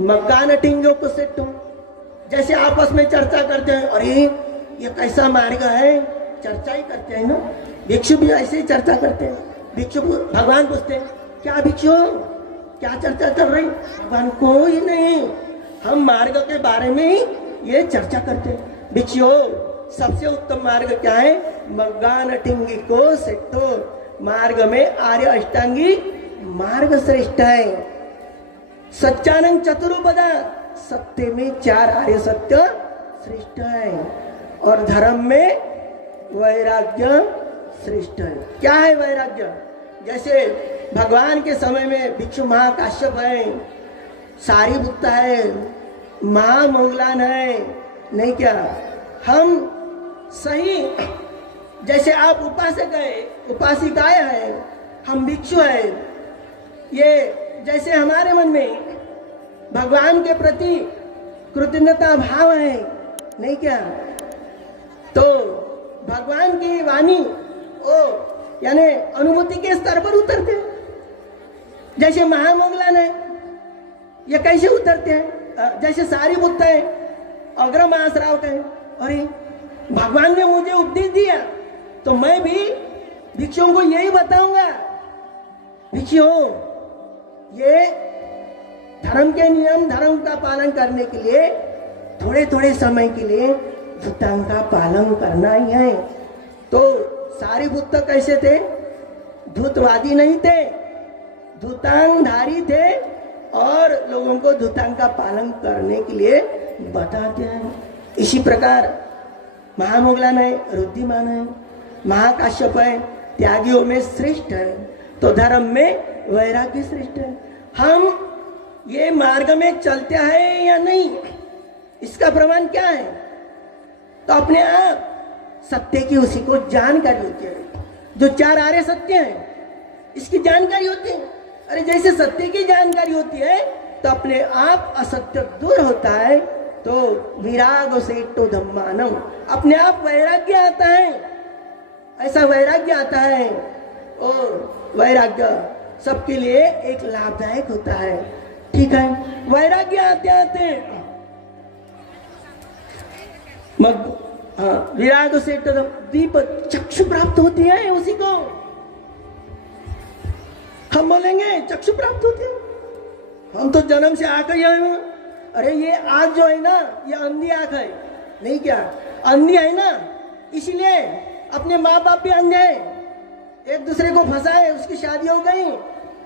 मग्गान Tingo को सेट्टो, जैसे आपस में चर्चा करते हैं, अरे ये कैसा मार्ग है, चर्चा ही करते हैं ना। भिक्षु भी ऐसे ही चर्चा करते हैं। भिक्षु भगवान पूछते हैं, क्या भिक्षु क्या चर्चा चल रही? भगवान कोई नहीं, हम मार्ग के बारे में ही ये चर्चा करते हैं। भिक्षु सबसे उत्तम मार्ग क्या है? मग्गान टिंगी को सेट्टो, मार्ग में आर्य अष्टांगी मार्ग श्रेष्ठ है। सच्चानंद चतुर्पदा, सत्य में 4 आर्य सत्य श्रेष्ठ है, और धर्म में वैराग्य श्रेष्ठ है। क्या है वैराग्य? जैसे भगवान के समय में भिक्षु महाकाश्यप है, सारीपुत्त है, महामोगलान है, नहीं क्या? हम सही, जैसे आप उपासक है, उपासिकाएं है, हम भिक्षु है, ये जैसे हमारे मन में भगवान के प्रति कृतज्ञता भाव है, नहीं क्या? तो भगवान की वाणी ओ यानी अनुभूति के स्तर पर उतरते हैं। जैसे महामोगलान है, ये कैसे उतरते हैं? जैसे सारीपुत्त है, अग्रमाश्रावक है, अरे भगवान ने मुझे उपदेश दिया तो मैं भी भिक्षुओं को यही बताऊंगा, भिक्षुओं ये धर्म के नियम, धर्म का पालन करने के लिए थोड़े थोड़े समय के लिए धूतांग का पालन करना ही है। तो सारीपुत्त कैसे थे? धूतवादी नहीं थे, धूतांगधारी थे, और लोगों को धूतांग का पालन करने के लिए बताते हैं। इसी प्रकार महामोगलान है, रुद्धिमान है, महाकाश्यप है, त्यागियों में श्रेष्ठ है, तो धर्म में वैराग्य श्रेष्ठ है। हम ये मार्ग में चलते हैं या नहीं, इसका प्रमाण क्या है? तो अपने आप सत्य की उसी को जानकारी होती है। जो 4 आर्य सत्य हैं, इसकी जानकारी होती है। अरे जैसे सत्य की जानकारी होती है तो अपने आप असत्य दूर होता है, तो विराग से तो धम्मानम, अपने आप वैराग्य आता है। ऐसा वैराग्य आता है, और वैराग्य सबके लिए एक लाभदायक होता है। ठीक है, वैराग्य आते आते विराग से दीप चक्षु प्राप्त होती है, उसी को हम बोलेंगे चक्षु प्राप्त होती है। हम तो जन्म से आंख ही है। अरे ये आंख जो है ना, ये अंधी आंख है, नहीं क्या? अंधी है ना, इसलिए अपने माँ बाप भी अंधे हैं, एक दूसरे को फंसाए, उसकी शादी हो गई।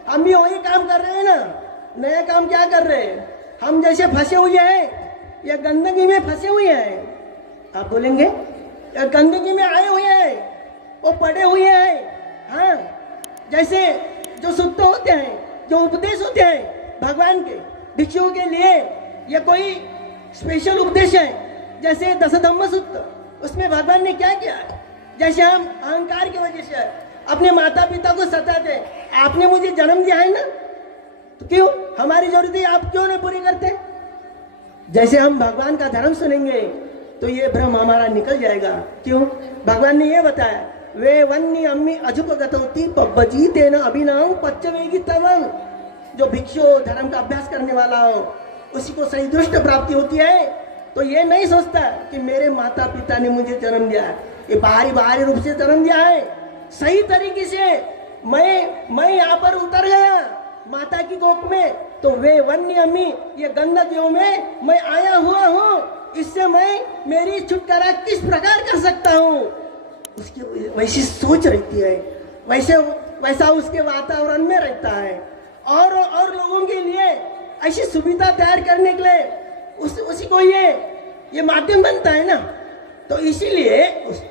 हम भी वही काम कर रहे हैं ना। नया काम क्या कर रहे हैं? हम जैसे फंसे हुए हैं, या गंदगी में फंसे हुए हैं, आप बोलेंगे या गंदगी में आए हुए हैं, वो पड़े हुए हैं। हाँ, जैसे जो सूत्र होते हैं, जो उपदेश होते हैं भगवान के भिक्षुओं के लिए, ये कोई स्पेशल उपदेश है। जैसे दशधम्म सूत्र, उसमें भगवान ने क्या किया? जैसे हम अहंकार की वजह से अपने माता पिता को सताते, आपने मुझे जन्म दिया है ना, तो क्यों हमारी जरूरतें आप क्यों नहीं पूरी करते? जैसे हम भगवान का धर्म सुनेंगे तो ये भ्रम हमारा निकल जाएगा। क्यों? भगवान ने ये बताया, वे वन्नी अम्मी अजुपगतवती पब्बजी तेन अभिनव पच्चवेगी तवं। जो भिक्षु धर्म का अभ्यास करने वाला हो, उसी को सही दृष्ट प्राप्ति होती है। तो ये नहीं सोचता कि मेरे माता पिता ने मुझे जन्म दिया है, ये बाहरी रूप से जन्म दिया है। सही तरीके से मैं यहाँ पर उतर गया माता की गोद में, तो वे वन्य अम्मी, ये गंदगियों में मैं आया हुआ हूँ, इससे मैं मेरी छुटकारा किस प्रकार कर सकता हूँ, उसकी वैसी सोच रहती है, वैसा उसके वातावरण में रहता है। और लोगों के लिए ऐसी सुविधा तैयार करने के लिए उसी को ये माध्यम बनता है ना, तो इसीलिए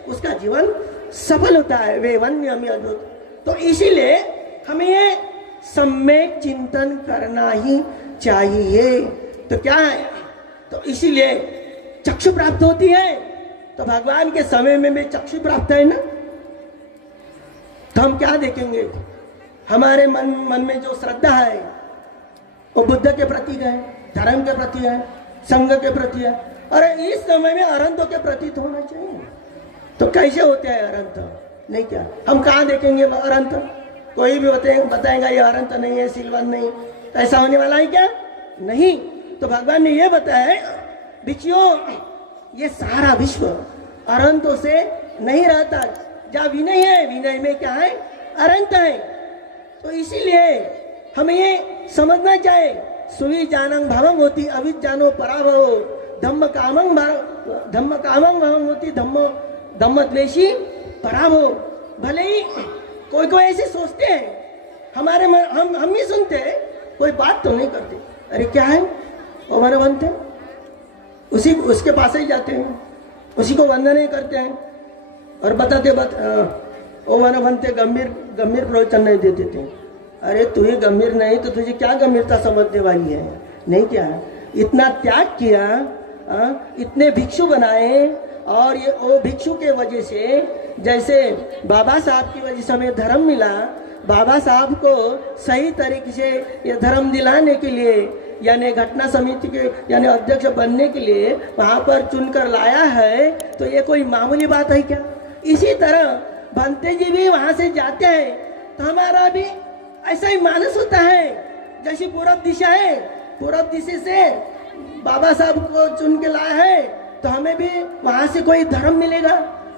उसका जीवन सफल होता है। वे वन्य अम्मी अद्भुत। तो इसीलिए हमें ये सम्यक चिंतन करना ही चाहिए। तो क्या है? तो इसीलिए चक्षु प्राप्त होती है। तो भगवान के समय में भी चक्षु प्राप्त है ना, तो हम क्या देखेंगे? हमारे मन में जो श्रद्धा है वो बुद्ध के प्रति है, धर्म के प्रति है, संघ के प्रति है। अरे इस समय में अरंतों के प्रति होना चाहिए। तो कैसे होते हैं अरंत? नहीं क्या हम कहाँ देखेंगे अरंत? कोई भी बताएगा ये अरंत नहीं है, सिल्वन नहीं, तो ऐसा होने वाला है क्या? नहीं। तो भगवान ने ये बताया भिक्षुओं, ये सारा विश्व अनंतों से नहीं रहता। जहाँ विनय है, विनय में क्या है? अनंत है। तो इसीलिए हमें ये समझना चाहिए, सुवि जानंग भवंग होती अविजानो पराभव, धम्म कामंग भवंग होती धम्म द्वेषी पराभव। भले ही कोई कोई ऐसे सोचते हैं, हमारे मन हम ही सुनते हैं, कोई बात तो नहीं करते। अरे क्या है वो हमारे बनते, उसके पास ही जाते हैं, उसी को वंदन ही करते हैं और बताते ओ मन बनते गंभीर प्रवचन नहीं देते थे। अरे तू ही गंभीर नहीं तो तुझे क्या गंभीरता समझने वाली है? नहीं क्या इतना त्याग किया, इतने भिक्षु बनाए, और ये वो भिक्षु के वजह से, जैसे बाबा साहब की वजह से हमें धर्म मिला, बाबा साहब को सही तरीके से ये धर्म दिलाने के लिए, यानी घटना समिति के यानी अध्यक्ष बनने के लिए वहाँ पर चुनकर लाया है, तो ये कोई मामूली बात है क्या? इसी तरह भंते जी भी वहाँ से जाते हैं तो हमारा भी ऐसा ही मानस होता है। जैसी पूरब दिशा है, पूरब दिशा से बाबा साहब को चुन के लाया है, तो हमें भी वहाँ से कोई धर्म मिलेगा,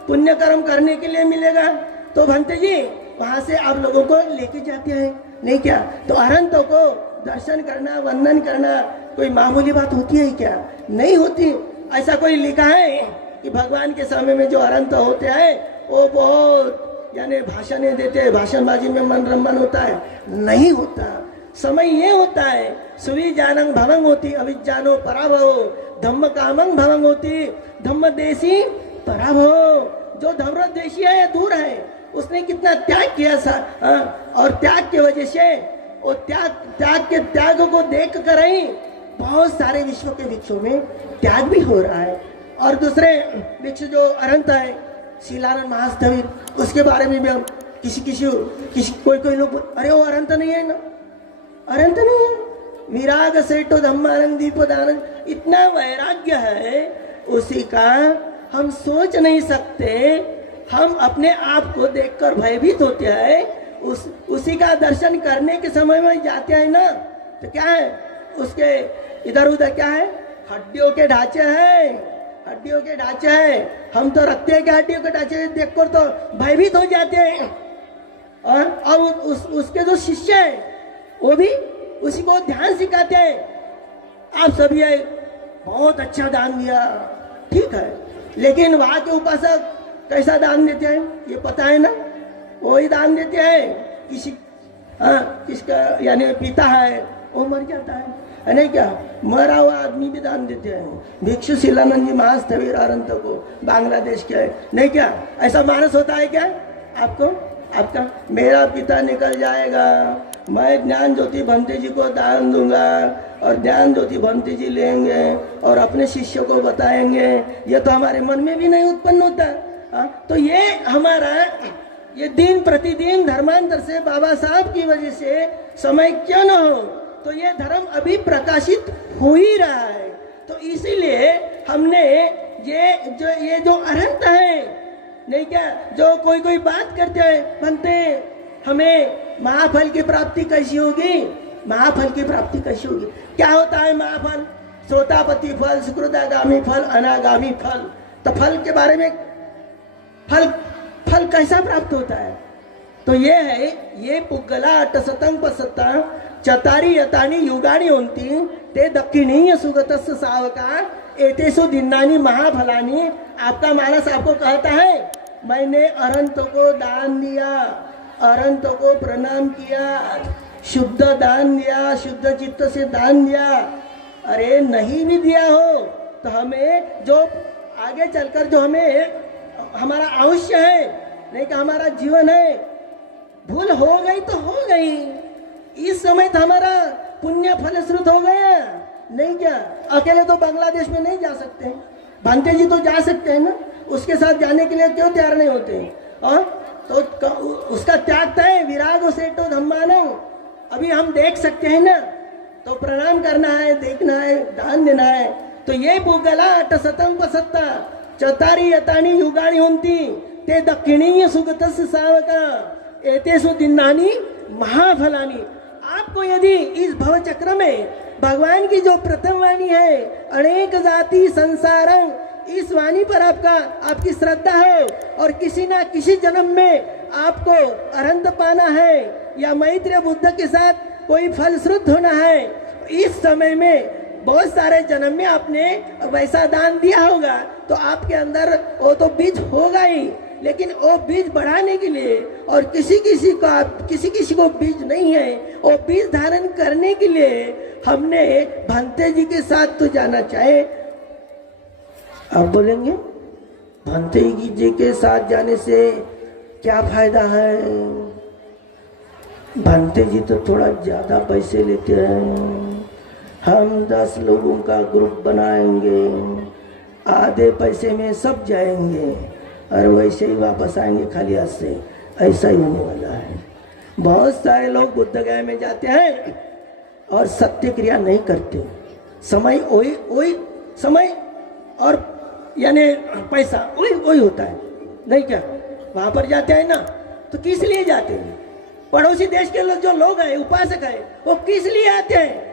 पुण्य कर्म करने के लिए मिलेगा। तो भंते जी वहाँ से आप लोगों को लेके जाते हैं, नहीं क्या? तो अरहंतों को दर्शन करना, वंदन करना कोई मामूली बात होती है क्या? नहीं होती। ऐसा कोई लिखा है कि भगवान के समय में जो अरहंत होते हैं वो बहुत यानी भाषण देते हैं, भाषणबाजी में मन रमन होता है? नहीं होता। समय ये होता है, सुवि जानंग भवंग होती अविजानो पराभव, धम्म कामंग भवंग होती धम्म देशी पराभव। जो धम्म देशी है दूर है, उसने कितना त्याग किया और त्याग की वजह से वो त्याग को देख कर ही बहुत सारे विश्व के भिक्षुओं में त्याग भी हो रहा है। और दूसरे भिक्षु जो अरहंत है, शीलानंद महास्थविर, उसके बारे में भी हम कोई लोग अरे वो अरहंत नहीं है ना, अरहंत नहीं है। विराग सेठो धम्मानंद दीपोदानंद, इतना वैराग्य है उसी का हम सोच नहीं सकते। हम अपने आप को देखकर भयभीत होते हैं। उसी का दर्शन करने के समय में जाते हैं ना, तो क्या है उसके इधर उधर क्या है? हड्डियों के ढांचे हैं, हड्डियों के ढांचे हैं। हम तो रखते हैं कि हड्डियों के ढांचे देखकर तो भयभीत हो जाते हैं। और उसके जो शिष्य हैं वो भी उसी को ध्यान सिखाते हैं। आप सभी बहुत अच्छा दान दिया, ठीक है, लेकिन वहां के उपासक कैसा दान देते हैं ये पता है ना? वही दान देते हैं किसका यानी पिता है वो मर जाता है नहीं क्या? मरा हुआ आदमी भी दान देते हैं। भिक्षु शीलानंद जी महास्थविर अरहंत को बांग्लादेश के है, नहीं क्या? ऐसा मानस होता है क्या आपको? आपका मेरा पिता निकल जाएगा, मैं ज्ञान ज्योति भंते जी को दान दूंगा और ज्ञान ज्योति भंते जी लेंगे और अपने शिष्यों को बताएंगे, ये तो हमारे मन में भी नहीं उत्पन्न होता। तो ये हमारा ये दिन प्रतिदिन धर्मांतर से बाबा साहब की वजह से समय क्यों न हो, तो ये धर्म अभी प्रकाशित हो ही रहा है। तो इसीलिए हमने ये जो अरहंत है, नहीं क्या, जो कोई बात करते हैं बनते हमें महाफल की प्राप्ति कैसी होगी, महाफल की प्राप्ति कैसी होगी? क्या होता है महाफल? श्रोतापति फल, सुकृतागामी फल, अनागामी फल। तो फल के बारे में फल कैसा प्राप्त होता है? तो ये है, ये पुग्गला अटसतं पसत्ता चतारी यतानी युगानी होती ते दक्षिणीय सुगतस्य सावका एतेषु दिनानी महाफलानी। आपका मानस आपको कहता है मैंने अरहंत को दान दिया, अरहंत को प्रणाम किया, शुद्ध दान दिया, शुद्ध चित्त से दान दिया। अरे नहीं भी दिया हो तो हमें जो आगे चलकर जो हमें हमारा अवश्य है, नहीं कि हमारा जीवन है, भूल हो गई तो हो गई। इस समय तो हमारा पुण्य फलश्रुत हो गया, नहीं क्या? अकेले तो बांग्लादेश में नहीं जा सकते, भांते जी तो जा सकते हैं ना, उसके साथ जाने के लिए क्यों तैयार नहीं होते? तो उसका त्याग है विराग सेठो धम्मानो। अभी हम देख सकते हैं ना, तो प्रणाम करना है, देखना है, दान देना है। तो ये पुग्गला अटसतं पसत्ता चतारी यतानी युगानी होती ते दक्षिणीय सुगतस्य सावका एतेषु दिनानी महाफलानी। आपको यदि इस भव चक्र में भगवान की जो प्रथम वाणी है, अनेक जाति संसारं, इस वाणी पर आपकी श्रद्धा है और किसी ना किसी जन्म में आपको अरहंत पाना है या मैत्रेय बुद्ध के साथ कोई फलश्रुत होना है। इस समय में बहुत सारे जन्म में आपने वैसा दान दिया होगा तो आपके अंदर वो तो बीज होगा ही, लेकिन वो बीज बढ़ाने के लिए और किसी किसी को बीज नहीं है, वो बीज धारण करने के लिए हमने भंते जी के साथ तो जाना चाहे। आप बोलेंगे भंते जी के साथ जाने से क्या फायदा है? भंते जी तो थोड़ा ज्यादा पैसे लेते हैं। हम 10 लोगों का ग्रुप बनाएंगे, आधे पैसे में सब जाएंगे और वैसे ही वापस आएंगे खाली हाथ से। ऐसा ही होने वाला है। बहुत सारे लोग बुद्ध गया में जाते हैं और सत्य क्रिया नहीं करते। समय वही समय और यानी पैसा वही होता है, नहीं क्या? वहां पर जाते हैं ना तो किस लिए जाते हैं? पड़ोसी देश के लोग जो लोग हैं, उपासक हैं, वो किस लिए आते हैं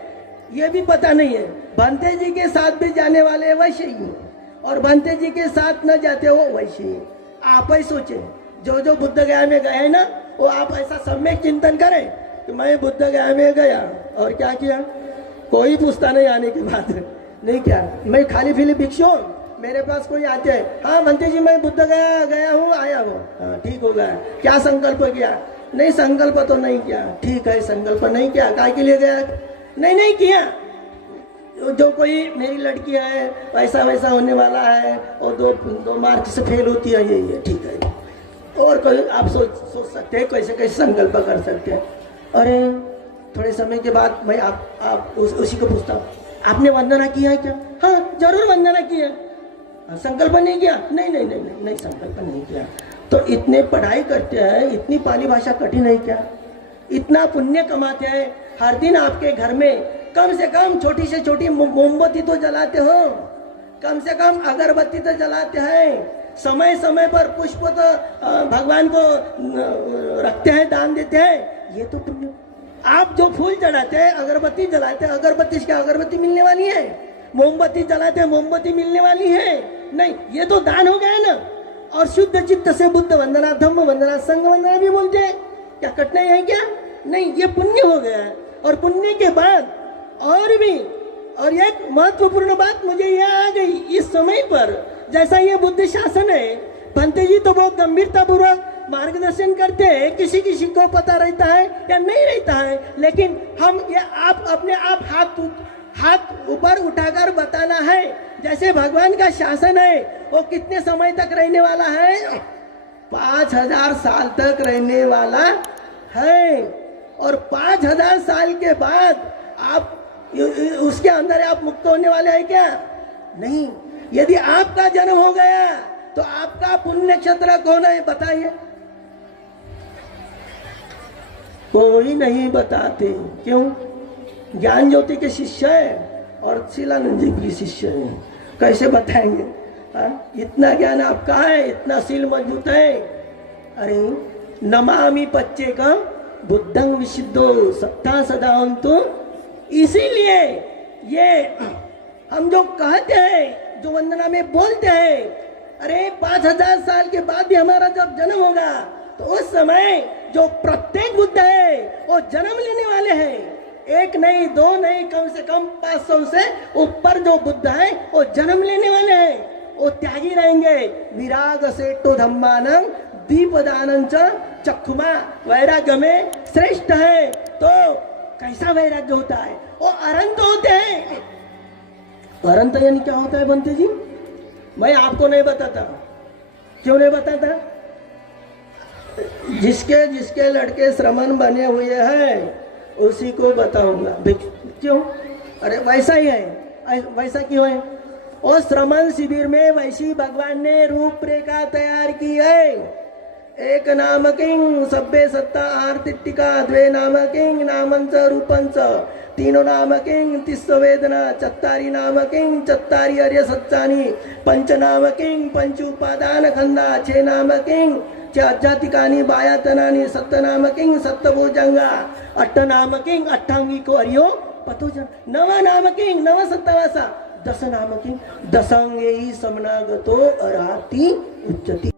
ये भी पता नहीं है। भंते जी के साथ भी जाने वाले वैसे ही और भंते जी के साथ न जाते हो वैसे ही। आप ही सोचे, जो बुद्ध गया में गए ना, वो आप ऐसा सम्यक चिंतन करें कि मैं बुद्ध गया में गया और क्या किया, कोई पूछता नहीं आने के बाद, नहीं क्या मैं खाली फिली भिक्षु हूं। मेरे पास कोई आते हैं, हाँ भंते जी मैं बुद्ध गया हूँ आया हूँ, हाँ ठीक हो गया, क्या संकल्प किया? नहीं संकल्प तो नहीं किया। ठीक है, संकल्प नहीं किया, काय के लिए गया? नहीं किया। जो कोई मेरी लड़की है वैसा होने वाला है और दो मार्क से फेल होती है, ये ठीक है। और कोई आप सोच सकते हैं कैसे संकल्प कर सकते हैं। अरे थोड़े समय के बाद मैं आप उसी को पूछता हूँ, आपने वंदना किया है क्या? हाँ जरूर वंदना किया। संकल्प नहीं किया? नहीं संकल्प नहीं किया। तो इतने पढ़ाई करते हैं, इतनी पाली भाषा कठिन है क्या? इतना पुण्य कमाते हैं, हर दिन आपके घर में कम से कम छोटी से छोटी मोमबत्ती तो जलाते हो, कम से कम अगरबत्ती तो जलाते हैं, समय समय पर पुष्प तो भगवान को रखते हैं, दान देते हैं, ये तो पुण्य। आप जो फूल चढ़ाते हैं, अगरबत्ती जलाते हैं, अगरबत्ती से क्या अगरबत्ती मिलने वाली है? मोमबत्ती जलाते हैं, मोमबत्ती मिलने वाली है? नहीं, ये तो दान हो गया ना। और शुद्ध चित्त से बुद्ध वंदना, धम्म वंदना, संघ वंदना भी बोलते हैं, क्या कठिनाई है क्या? नहीं, ये पुण्य हो गया है। और पुण्य के बाद और एक महत्वपूर्ण बात मुझे यह आ गई इस समय पर, जैसा ये बुद्ध शासन है, भंते जी तो बहुत गंभीरता पूर्वक मार्गदर्शन करते हैं, किसी को पता रहता है या नहीं रहता है, लेकिन हम ये आप अपने आप हाथ ऊपर उठाकर बताना है। जैसे भगवान का शासन है वो कितने समय तक रहने वाला है? 5000 साल तक रहने वाला है। और 5000 साल के बाद आप उसके अंदर आप मुक्त होने वाले हैं क्या? नहीं। यदि आपका जन्म हो गया तो आपका पुण्य क्षेत्र कौन है बताइए? कोई नहीं बताते। क्यों? ज्ञान ज्योति के शिष्य है और शिलानंद जी की शिष्य है, कैसे बताएंगे? इतना ज्ञान आपका है, इतना सील मजबूत है। अरे नमामि पच्चे का बुद्धं विशुद्धो सत्ता सदांतु। इसीलिए ये हम जो कहते हैं, जो वंदना में बोलते हैं, अरे 5000 साल के बाद भी हमारा जब जन्म होगा तो उस समय जो प्रत्येक बुद्ध है वो जन्म लेने वाले हैं। एक नहीं, दो नहीं, कम से कम 500 से ऊपर जो बुद्ध है वो जन्म लेने वाले हैं। वो त्यागी रहेंगे। विराग से तो धम्मानं दीपदानं च चक्षुमा। वैराग्य में श्रेष्ठ है। तो कैसा वैराग्य होता है? वो अरंत होते हैं। अरंत यानी क्या होता है बनते जी? मैं आपको नहीं बताता। क्यों नहीं बताता? जिसके लड़के श्रमण बने हुए हैं उसी को बताऊंगा। क्यों? अरे वैसा ही है। वैसा क्यों है? और श्रमण शिविर में वैसी भगवान ने रूपरेखा तैयार की है। एक नाम किंग सभ्य सत्ता आर्तिटिका, द्वे नाम किंग नामंच रूपंच, तीनो नाम किंग तिस्व वेदना, चत्तारी नाम किंग चत्तारी अर्य सच्चानी, पंच नाम किंग पंच उपादान खंदा, छे नाम किंग आध्यात्मिकानी बायातनानी, सत्त नाम किंग सत्तभुजंगा, अट्ठ नाम किंग अट्ठांगी को हरियो पतो जन नव नाम किंग नव सत्तावासा दस नाम किंग दसांगे ही समनागतो अराती उच्चती